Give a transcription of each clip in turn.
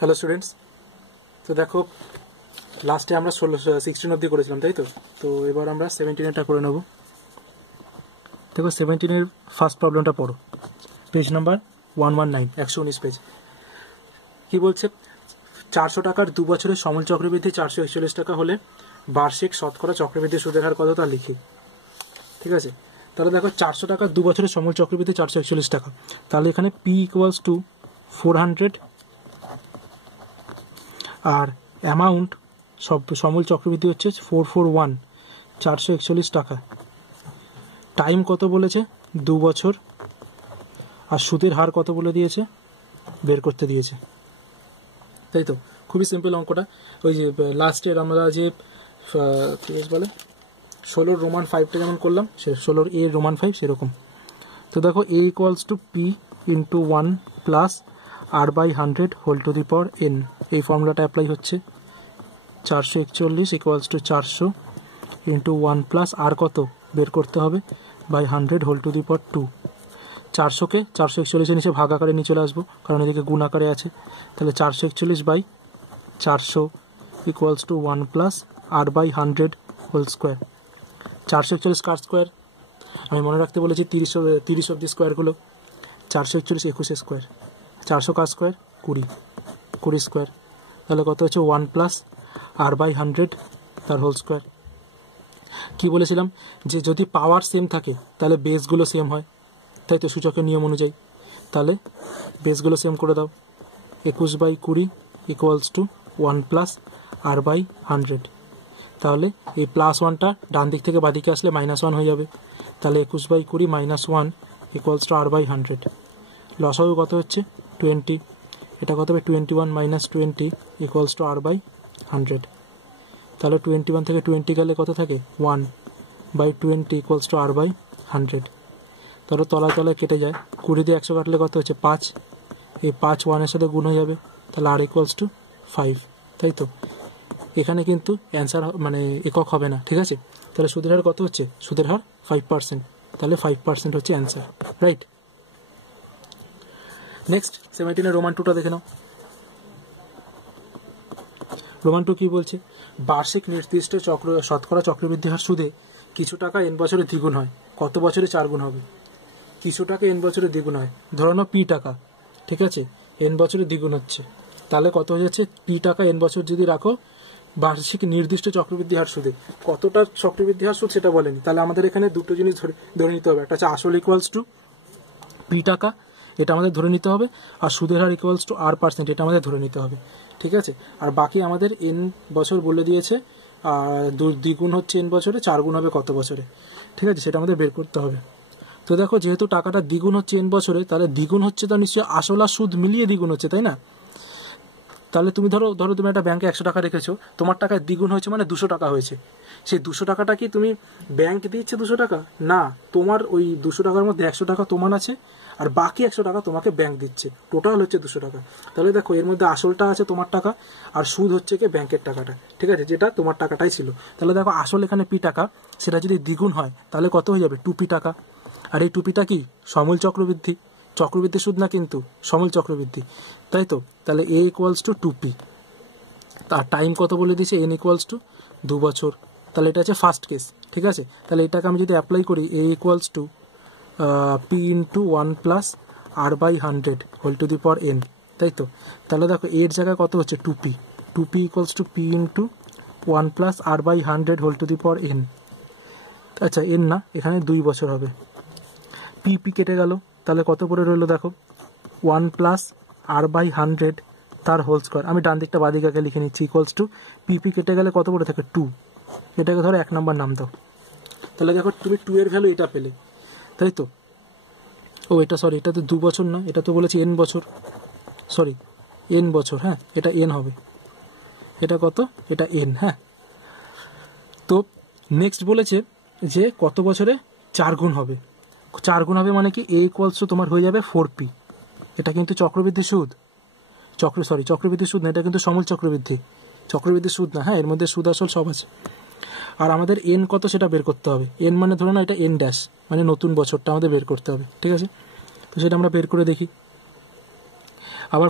Hello students, তো দেখো লাস্টে আমরা 16 অবধি করেছিলাম, তাই তো? তো এবার আমরা 17-এরটা করে নেব। দেখো 17-এর ফার্স্ট প্রবলেমটা পড়ো, পেজ নাম্বার 119, 119 পেজ। কি বলছে? 400 টাকার 2 বছরের সমল চক্রবৃদ্ধি 441 টাকা হলে বার্ষিক শতকরা চক্রবৃদ্ধি সুদের হার কত তা লিখি। ঠিক আছে, তাহলে দেখো 400 টাকার 2 বছরের সমল চক্রবৃদ্ধি 441 টাকা, তাহলে এখানে P = 400 আর অ্যামাউন্ট সমল চক্রবৃদ্ধি হচ্ছে 441, 441 টাকা। টাইম কত বলেছে? 2 বছর। আর সুদের হার কত বলে দিয়েছে? বের করতে দিয়েছে, তাই তো? খুবই সিম্পল অঙ্কটা। ওই যে লাস্টের আমরা যে বলে 16 রোমান 5টা যেমন করলাম, সে 16 A রোমান 5 সেরকম। তো দেখো A = P × 1 + R/100 whole to the power n, এই ফর্মুলাটা অ্যাপ্লাই হচ্ছে। 441 = 400 × 1 + R কত বের করতে হবে by 100 whole to the power 2। 400কে 441 নিচে ভাগ আকারে নিয়ে চলে আসবো, কারণ এদিকে গুণ আকারে আছে। তাহলে 441/400 = 1 + R/100 হোল স্কোয়ার। 441 কার স্কোয়ার? আমি মনে রাখতে বলেছি 30 অব্দি স্কোয়ারগুলো। 441 21 স্কোয়ার, 400 কার স্কোয়ার 20 স্কোয়ার। তাহলে কত হচ্ছে 1 + R/100 তার হোল স্কোয়ার। কি বলেছিলাম? যে যদি পাওয়ার সেম থাকে তাহলে বেসগুলো সেম হয়, তাই তো? সূচকের নিয়ম অনুযায়ী। তাহলে বেসগুলো সেম করে দাও। 21/20 = 1 + R/100। তাহলে এই +1টা ডান দিক থেকে বাদিকে আসলে -1 হয়ে যাবে। তাহলে 21/20 - 1 = R/100। লসাগু কত হচ্ছে? 20। এটা কত হবে? 21 - 20 = R/100। তাহলে 21 থেকে 20 গেলে কত থাকে? 1/20 = R/100। তাহলে তলায় তলায় কেটে যায়। 20 দিয়ে 100 কাটলে কত হচ্ছে? 5। এই 5 1-এর সাথে গুণ হয়ে যাবে, তাহলে R = 5, তাই তো? এখানে কিন্তু অ্যান্সার মানে একক হবে না, ঠিক আছে? তাহলে সুদের হার কত হচ্ছে? সুদের হার 5%, তাহলে 5% হচ্ছে অ্যান্সার, রাইট? নেক্সট 17-এর রোমান 2টা দেখে নাও। রোমান 2 কি বলছে? বার্ষিক নির্দিষ্ট শতকরা চক্রবৃদ্ধি হার সুদে কিছু টাকা n বছরে দ্বিগুণ হয়, কত বছরে 4 গুণ হবে? কিছু টাকা n বছরে দ্বিগুণ হয়, ধরো না P টাকা, ঠিক আছে? n বছরে দ্বিগুণ হচ্ছে, তাহলে কত হয়ে যাচ্ছে? P টাকা n বছর যদি রাখো, বার্ষিক নির্দিষ্ট চক্রবৃদ্ধি হার সুদে কতটা চক্রবৃদ্ধি হার সুদ সেটা বলেনি। তাহলে আমাদের এখানে দুটো জিনিস ধরে নিতে হবে। একটা হচ্ছে আসল = P টাকা, এটা আমাদের ধরে নিতে হবে। আর সুদের হার = R%, এটা আমাদের ধরে নিতে হবে, ঠিক আছে? আর বাকি আমাদের n বছর বলে দিয়েছে, আর দ্বিগুণ হচ্ছে n বছরে, 4 গুণ হবে কত বছরে, ঠিক আছে? সেটা আমাদের বের করতে হবে। তো দেখো, যেহেতু টাকাটা দ্বিগুণ হচ্ছে n বছরে, তাহলে দ্বিগুণ হচ্ছে তো নিশ্চয়ই আসল আর সুদ মিলিয়ে দ্বিগুণ হচ্ছে, তাই না? তাহলে তুমি ধরো তুমি একটা ব্যাংকে 100 টাকা রেখেছো, তোমার টাকায় দ্বিগুণ হয়েছে মানে 200 টাকা হয়েছে। সেই 200 টাকাটা কি তুমি ব্যাংক দিচ্ছে 200 টাকা? না, তোমার ওই 200 টাকার মধ্যে 100 টাকা তোমার আছে, আর বাকি 100 টাকা তোমাকে ব্যাংক দিচ্ছে, টোটাল হচ্ছে 200 টাকা। তাহলে দেখো, এর মধ্যে আসলটা আছে তোমার টাকা, আর সুদ হচ্ছে কি ব্যাংকের টাকাটা, ঠিক আছে? যেটা তোমার টাকাটাই ছিল। তাহলে দেখো, আসল এখানে P টাকা, সেটা যদি দ্বিগুণ হয় তাহলে কত হয়ে যাবে? 2P টাকা। আর এই 2Pটা কি? সমল চক্রবৃদ্ধি, চক্রবৃদ্ধি সুদ না কিন্তু, সমল চক্রবৃদ্ধি, তাই তো? তাহলে A = 2P। তার টাইম কত বলে দিয়েছে? n = 2 বছর। তাহলে এটা হচ্ছে ফার্স্ট কেস, ঠিক আছে? তাহলে এটাকে আমি যদি অ্যাপ্লাই করি, A = P × 1 + R/100 whole to the power n, তাই তো? তাহলে দেখো, এর জায়গায় কত হচ্ছে? 2P। 2P = P × 1 + R/100 whole to the power n। আচ্ছা, n না, এখানে 2 বছর হবে। P কেটে গেল, তাহলে কত পড়ে রইলো? দেখো, 1 + R/100 তার হোল স্কোয়ার। আমি ডান দিকটা বাদিকে লিখে নিচ্ছি, = P কেটে গেলে কত পড়ে থাকে? 2। এটাকে ধরো 1 নম্বর নাম দাও। তাহলে দেখো, তুমি 2 এর ভ্যালু এটা পেলে, তাই তো? ও এটা সরি, এটা তো 2 বছর না, এটা তো বলেছি n বছর, সরি n বছর, হ্যাঁ এটা n হবে। এটা কত? এটা n, হ্যাঁ। তো নেক্সট বলেছে যে কত বছরে 4 গুণ হবে। 4 গুণ হবে মানে কি? A = তোমার হয়ে যাবে 4P। এটা কিন্তু চক্রবৃদ্ধি সুদ, চক্রবৃদ্ধি সুদ না, এটা কিন্তু সমল চক্রবৃদ্ধি সুদ না, হ্যাঁ। এর মধ্যে সুদ আসল সব আছে। আর আমাদের n কত সেটা বের করতে হবে। n মানে ধরো না, এটা n ড্যাশ, মানে নতুন বছরটা আমাদের বের করতে হবে, ঠিক আছে? তো সেটা আমরা বের করে দেখি। আবার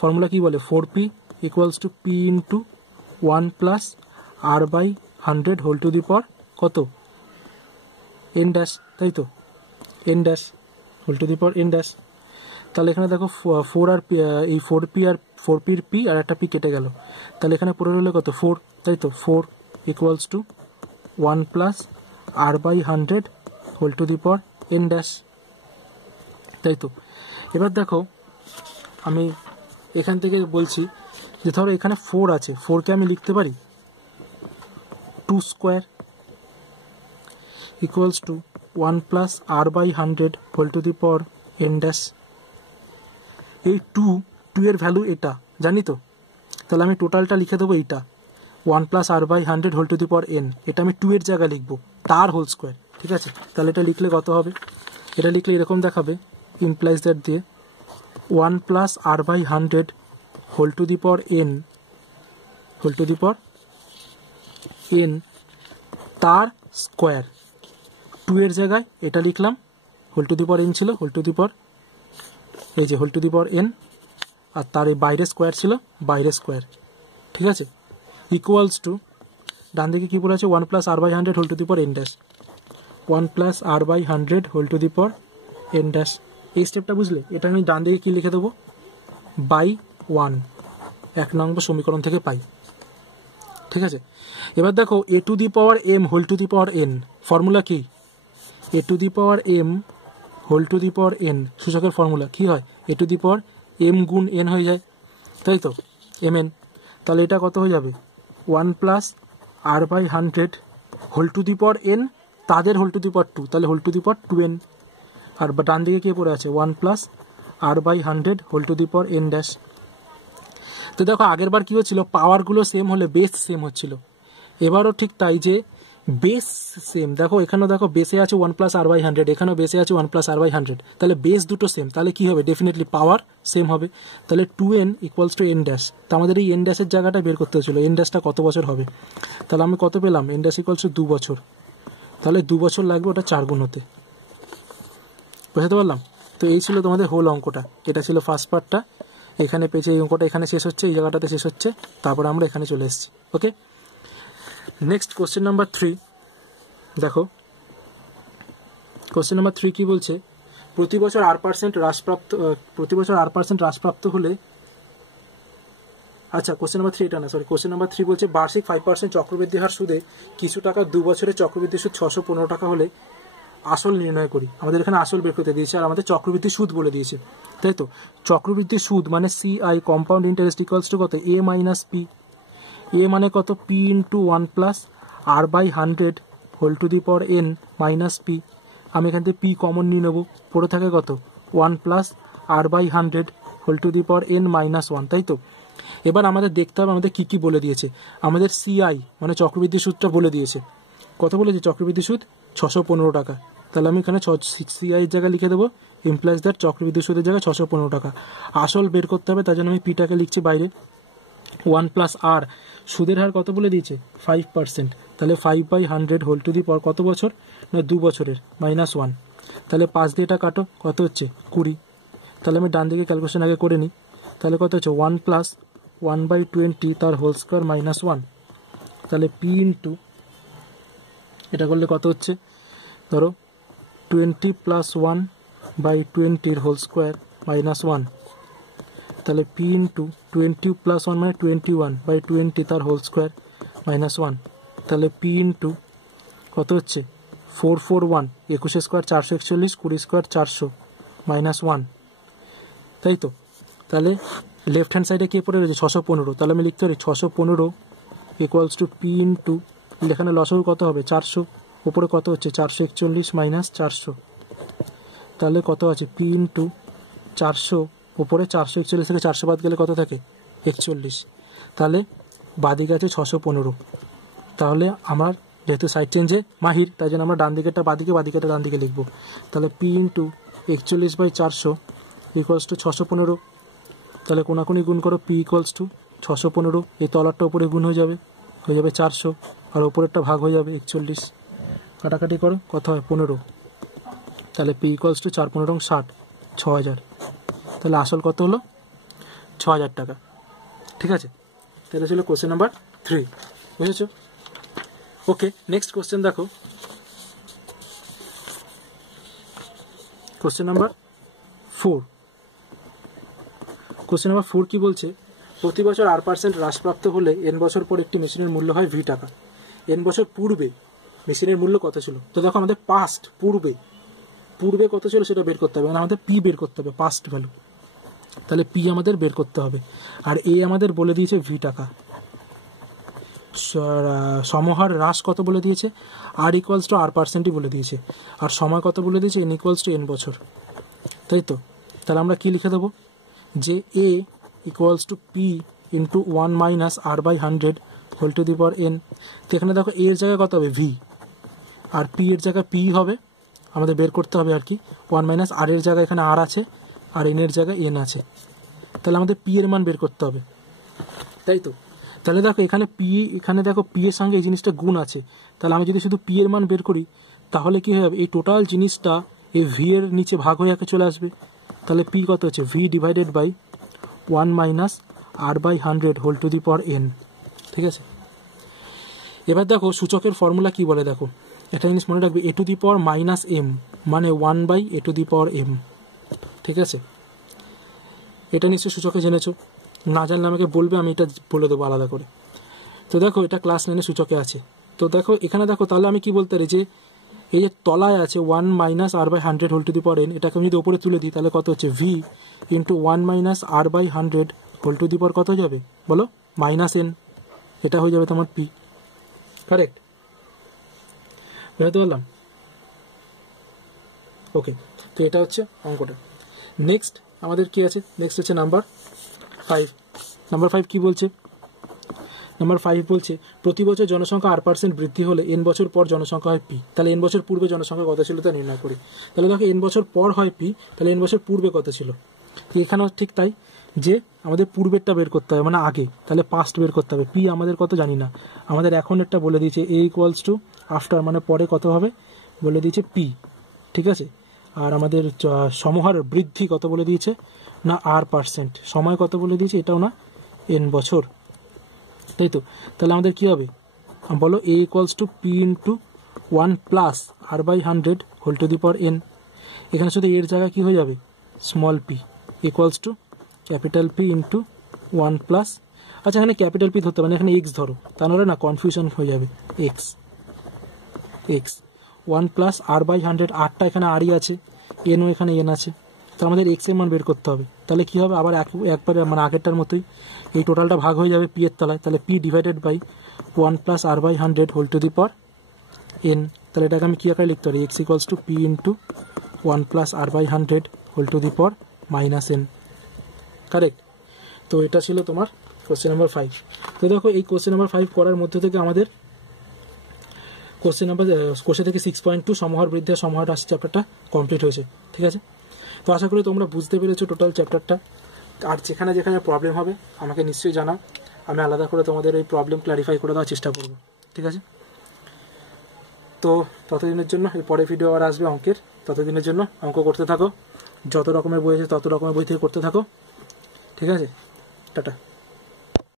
ফর্মুলা কি বলে, 4p equals to p into 1 plus r by 100 whole to the power কত, n ড্যাশ, তাই তো, n dash whole to the power n dash. তাহলে এখানে দেখো 4 আর এই 4p আর 4pর p আর একটা p কেটে গেল, তাহলে এখানে পড়ে রইল কত, 4, তাই তো, 4 equals to 1 plus r by 100 whole to the power n dash, তাই তো। এবার দেখো আমি এখান থেকে বলছি যে ধরো এখানে 4 আছে, 4কে আমি লিখতে পারি 2 square equals to 1 plus r by 100 whole to the power n dash. এই 2 এর ভ্যালু এটা জানি তো, তাহলে আমি টোটালটা লিখে দেবো এইটা 1 plus r by 100 whole to the power n, এটা আমি 2 এর জায়গায় লিখবো, তার হোল স্কোয়ার, ঠিক আছে। তাহলে এটা লিখলে কত হবে, এটা লিখলে এরকম দেখাবে, ইমপ্লাইজ দ্যাট দিয়ে 1 plus r by 100 whole to the power n তার স্কোয়ার, 2 এর জায়গায় এটা লিখলাম, whole to the power n ছিল, হোল টু দি পাওয়ার এই যে whole to the power n, আর তার এই বাইরে স্কোয়ার ছিল, বাইরে স্কোয়ার, ঠিক আছে, ইকুয়ালস টু ডান দিকে কী বলেছে 1 plus r by 100 whole to the power n dash, 1 plus r by 100 whole to the power n dash. এই স্টেপটা বুঝলে, এটা আমি ডান দিকে কী লিখে দেবো, বাই 1, 1 নম্বর সমীকরণ থেকে পাই, ঠিক আছে। এবার দেখো a to the power m whole to the power n, formula কি, a to the power m whole to the power n, সূচকের ফর্মুলা কি হয়, a to the power m গুণ n হয়ে যায়, তাই তো, mn। তাহলে এটা কত হয়ে যাবে, 1 plus r by 100 whole to the power n, তাদের হোল টু দি পাওয়ার 2, তাহলে whole to the power 2n, আর ডান দিকে কে পড়ে আছে 1 plus r by 100 whole to the power n dash. তো দেখো আগের বার কী হচ্ছিল, পাওয়ারগুলো সেম হলে বেস সেম হচ্ছিল, এবারও ঠিক তাই, যে বেস সেম, দেখো এখানেও দেখো বেসে আছে 1 প্লাস r বাই 100, এখানেও বেসে আছে 1 প্লাস r বাই 100, তাহলে বেস দুটো সেম, তাহলে কী হবে, ডেফিনেটলি পাওয়ার সেম হবে, তাহলে 2n equals to n dash. তো আমাদের এই n ড্যাশের জায়গাটা বের করতে হচ্ছিল, n ড্যাশটা কত বছর হবে, তাহলে আমি কত পেলাম, n ড্যাশ ইকুয়ালস টু 2 বছর, তাহলে 2 বছর লাগবে ওটা 4 গুণ হতে, বুঝতে পারলাম। তো এই ছিল তোমাদের হোল অঙ্কটা, এটা ছিল ফার্স্ট পার্টটা, এখানে পেয়েছে এই অঙ্কটা, এখানে শেষ হচ্ছে, এই জায়গাটাতে শেষ হচ্ছে, তারপর আমরা এখানে চলে এসেছি। ওকে, নেক্সট কোশ্চেন নাম্বার 3 দেখো, কোশ্চেন নাম্বার 3 কি বলছে, প্রতি বছর r% হ্রাসপ্রাপ্ত হলে, আচ্ছা কোশ্চেন নাম্বার 3 এটা না, সরি, কোশ্চেন নাম্বার 3 বলছে বার্ষিক 5% চক্রবৃদ্ধি হার সুদে কিছু টাকা 2 বছরের চক্রবৃদ্ধি সুদ 615 টাকা হলে আসল নির্ণয় করি। আমাদের এখানে আসল বের করতে দিয়েছে, আর আমাদের চক্রবৃদ্ধি সুদ বলে দিয়েছে, তাই তো। চক্রবৃদ্ধি সুদ মানে CI, compound interest, equals to কত, a মাইনাস p, a মানে কত, p into 1 plus r by 100 whole to the power n minus p, আমি এখান থেকে p কমন নিয়ে নেবো, পড়ে থাকে কত, 1 plus r by 100 whole to the power n minus 1, তাই তো। এবার আমাদের দেখতে হবে আমাদের কী কী বলে দিয়েছে, আমাদের CI মানে চক্রবৃদ্ধি সুদটা বলে দিয়েছে, কত বলেছে, চক্রবৃদ্ধি সুদ 615 টাকা, তাহলে আমি এখানে CI এর জায়গায় লিখে দেবো, ইমপ্লাইজ দ্যাট চক্রবৃদ্ধি সুদের জায়গায় 615 টাকা। আসল বের করতে হবে, তার জন্য আমি পিটাকে লিখছি বাইরে, 1 প্লাস r, সুদের হার কত বলে দিয়েছে 5%, তাহলে 5/100 হোল টু দি পাওয়ার কত বছর, না 2 বছরের, মাইনাস 1, তাহলে 5 দিয়ে এটা কাটো, কত হচ্ছে 20, তাহলে আমি ডান দিকে ক্যালকুলেশন আগে করে নিই, তাহলে কত হচ্ছে 1 প্লাস 1/20 তার হোল স্কোয়ার মাইনাস 1, তাহলে p ইন্টু এটা করলে কত হচ্ছে, ধরো 20 প্লাস 1/20 হোল স্কোয়ার মাইনাস 1, তাহলে p ইন্টু 20 প্লাস 1 মানে 21/20 তার হোল স্কোয়ার মাইনাস 1, তাহলে p ইন্টু কত হচ্ছে 441, 21 স্কোয়ার 441, 20 স্কোয়ার 400 মাইনাস 1, তাই তো। তাহলে লেফট হ্যান্ড সাইডে কে পড়ে রয়েছে 615, তাহলে আমি লিখতে পারি 615 ইকুয়ালস টু p ইন্টু, এখানে লসও কত হবে 400, উপরে কত হচ্ছে 441 মাইনাস 400, তাহলে কত আছে p ইন্টু 400, উপরে 441 থেকে 400 বাদ গেলে কত থাকে 41, তাহলে বাদিকে আছে 615, তাহলে আমার যেহেতু সাইড চেঞ্জে মাহির, তাই জন্য আমরা ডান দিকেরটা বাদিকে, বাদিকেটা ডান দিকে লিখবো, তাহলে p ইন্টু 41/400 ইকুয়ালস টু 615, তাহলে কোনাকুনি গুণ করো, p ইকুয়ালস টু 615, এই তলারটা উপরে গুণ হয়ে যাবে 400, আর উপরেরটা ভাগ হয়ে যাবে 41, কাটাকাটি করো কত হয় 15, তাহলে p ইকুয়ালস টু 4 15 60, 6000, তাহলে আসল কত হলো 6,000 টাকা। ঠিক আছে, তাহলে ছিল কোশ্চেন নাম্বার 3, বুঝেছো? ওকে, নেক্সট কোশ্চেন দেখো, কোশ্চেন নাম্বার 4। কোশ্চেন নাম্বার 4 কি বলছে, প্রতি বছর R% হ্রাসপ্রাপ্ত হলে n বছর পর একটি মেশিনের মূল্য হয় V টাকা। n বছর পূর্বে মেশিনের মূল্য কত ছিল? তো দেখো আমাদের পাস্ট, পূর্বে কত ছিল সেটা বের করতে হবে, মানে আমাদের পি বের করতে হবে, পাস্ট ভ্যালু। তাহলে পি আমাদের বের করতে হবে, আর এ আমাদের বলে দিয়েছে V টাকা। সমহার হ্রাস কত বলে দিয়েছে, R=R%ই বলে দিয়েছে, আর সময় কত বলে দিয়েছে, n=n বছর, তাই তো? তাহলে আমরা কি লিখে দেবো, যে A = P × 1 - R/100 whole to the power n। তো এখানে দেখো A এর জায়গায় কত হবে, V, আর P এর জায়গায় P হবে, আমাদের বের করতে হবে আর কি। 1 - R এর জায়গায় এখানে R আছে, আর n এর জায়গায় n আছে, তাহলে আমাদের P এর মান বের করতে হবে, তাই তো? তাহলে দেখো এখানে দেখো P এর সঙ্গে এই জিনিসটা গুণ আছে, তাহলে আমি যদি শুধু P এর মান বের করি তাহলে কি হবে, এই টোটাল জিনিসটা এই V এর নিচে ভাগ হয়ে চলে আসবে। তাহলে P কত হচ্ছে, V / 1 - R/100 whole to the power n। ঠিক আছে, এবার দেখো সূচকের ফর্মুলা কি বলে, দেখো একটা জিনিস মনে রাখবে, A⁻m মানে 1/A⁻m। ঠিক আছে, এটা নিশ্চয়ই সূচকে জেনেছো, না জানলে আমাকে বলবে, আমি এটা বলে দেবো আলাদা করে। তো দেখো এটা ক্লাস 9 সূচকে আছে। তো দেখো এখানে দেখো, তাহলে আমি কি বলতে পারি, যে এই যে তলায় আছে 1 - R/100 whole to the power n, এটাকে আমি যদি ওপরে তুলে দিই তাহলে কত হচ্ছে, V × 1 - R/100 whole to the power কত হয়ে যাবে বলো, -n। এটা হয়ে যাবে তোমার P। কারেক্ট, বুঝতে পারলাম? ওকে, তো এটা হচ্ছে অঙ্কটা। নেক্সট আমাদের কি আছে, নেক্সট হচ্ছে নাম্বার 5। নাম্বার 5 কি বলছে, নাম্বার 5 বলছে প্রতি বছর জনসংখ্যা R% বৃদ্ধি হলে n বছর পর জনসংখ্যা হয় P। তাহলে n বছর পূর্বে জনসংখ্যা কত ছিল তা নির্ণয় করি। তাহলে দেখো n বছর পর হয় P, তাহলে n বছর পূর্বে কত ছিল, এখানেও ঠিক তাই, যে আমাদের পূর্বেরটা বের করতে হবে, মানে আগে, তাহলে পাস্ট বের করতে হবে। P আমাদের কত জানি না, আমাদের এখন একটা বলে দিয়েছে A = আফটার, মানে পরে কত হবে বলে দিয়েছে P। ঠিক আছে, আর আমাদের সমহার বৃদ্ধি কত বলে দিয়েছে না R%, সময় কত বলে দিয়েছে এটাও না, n বছর, তাই তো? তাহলে আমাদের কি হবে বলো, A = P × 1 + R/100 whole to the power n। এখানে শুধু এর জায়গায় কি হয়ে যাবে, small p = capital P × 1 plus, আচ্ছা এখানে ক্যাপিটাল P ধরতে পারে, এখানে x ধরো, তাহলে না কনফিউশন হয়ে যাবে, x 1 + R/100, আরটা এখানে আরই আছে, nও এখানে n আছে, তো আমাদের x এর মান বের করতে হবে। তাহলে কি হবে, আবার একবারে মানে আগেরটার মতোই, এই টোটালটা ভাগ হয়ে যাবে P এর তলায়, তাহলে P / 1 + R/100 whole to the power n। তাহলে এটাকে আমি কি আকারে লিখতে পারি, x = P × 1 + R/100 whole to the power -n। Correct, তো এটা ছিল তোমার কোশ্চেন নাম্বার 5। তো দেখো এই কোশ্চেন নাম্বার 5 করার মধ্যে থেকে আমাদের কোশ্চেন থেকে 6.2 সমহার বৃদ্ধি আর সমহার হ্রাস চ্যাপ্টারটা কমপ্লিট হয়েছে। ঠিক আছে, তো আশা করি তোমরা বুঝতে পেরেছো টোটাল চ্যাপ্টারটা। আর যেখানে যেখানে প্রবলেম হবে আমাকে নিশ্চয়ই জানাও, আমি আলাদা করে তোমাদের এই প্রবলেম ক্লারিফাই করে দেওয়ার চেষ্টা করব। ঠিক আছে, তো ততদিনের জন্য এই পরে ভিডিও আর আসবে অঙ্কের, ততদিনের জন্য অঙ্ক করতে থাকো, যত রকমের বই আছে তত রকমের বই থেকে করতে থাকো। ঠিক আছে, টাটা।